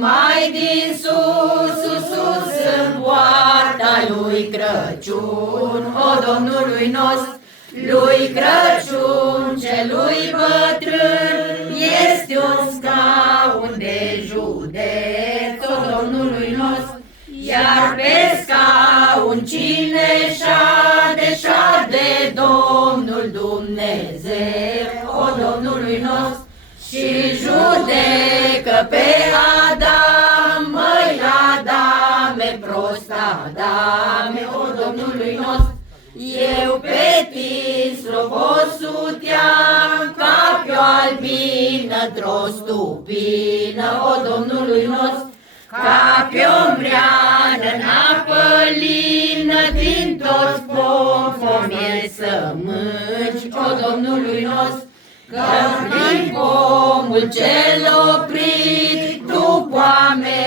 mai din sus, sus, în poarta lui Crăciun, o Domnului nostru, lui Crăciun, celui bătrân, este un scaun de județ, o Domnului nostru, iar pe scaun cine șade Domnul Dumnezeu, o Domnului nostru, și judecă pe Adam, măi Adame, prost Adame, o Domnului nostru, eu pe tine slobosuteam ca pe o albină într-o stupină, o Domnului nostru, ca pe o mreană în apă lină, din toți pomieri să mânci, o Domnului nostru, că prin pomul cel oprit, tu poame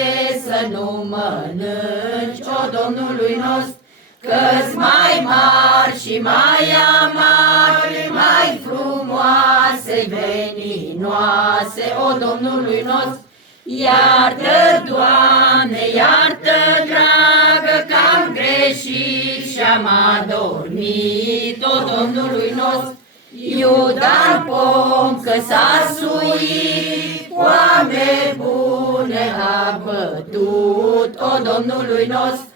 să nu mănânci, o Domnului nostru, că-s mai mari și mai amari, mai frumoase, veninoase, o Domnului nostru. Iartă, Doamne, iartă, dragă, că am greșit și-am adormit, o Domnului nostru. Iuda-n pom că s-a suit, oameni bune a bătut, o Domnului nostru.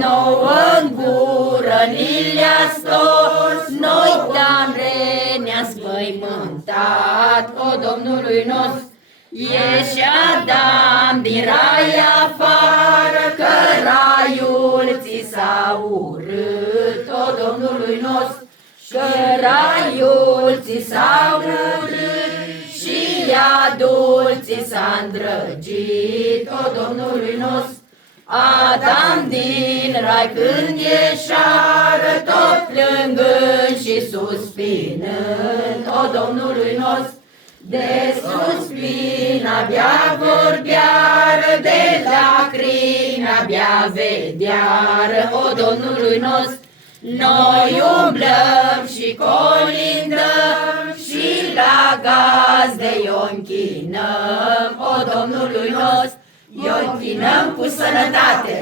Nouă în gură ni le-a stors, noi tare ne-a spăimântat, o Domnului nostru. Ieși Adam din rai afară, că raiul ți s-a urât, o Domnului nostru. Că raiul ți s-a urât și iadul ți s-a îndrăgit, o Domnului nostru. Adam din rai când ieșară, tot plângând și suspinând, o Domnului nostru. De suspin abia vorbeară, de lacrimi abia vedeară, o Domnului nostru. Noi umblăm și colindăm și la gazde i-o închinăm, o Domnului nostru, i-o închinăm cu sănătate.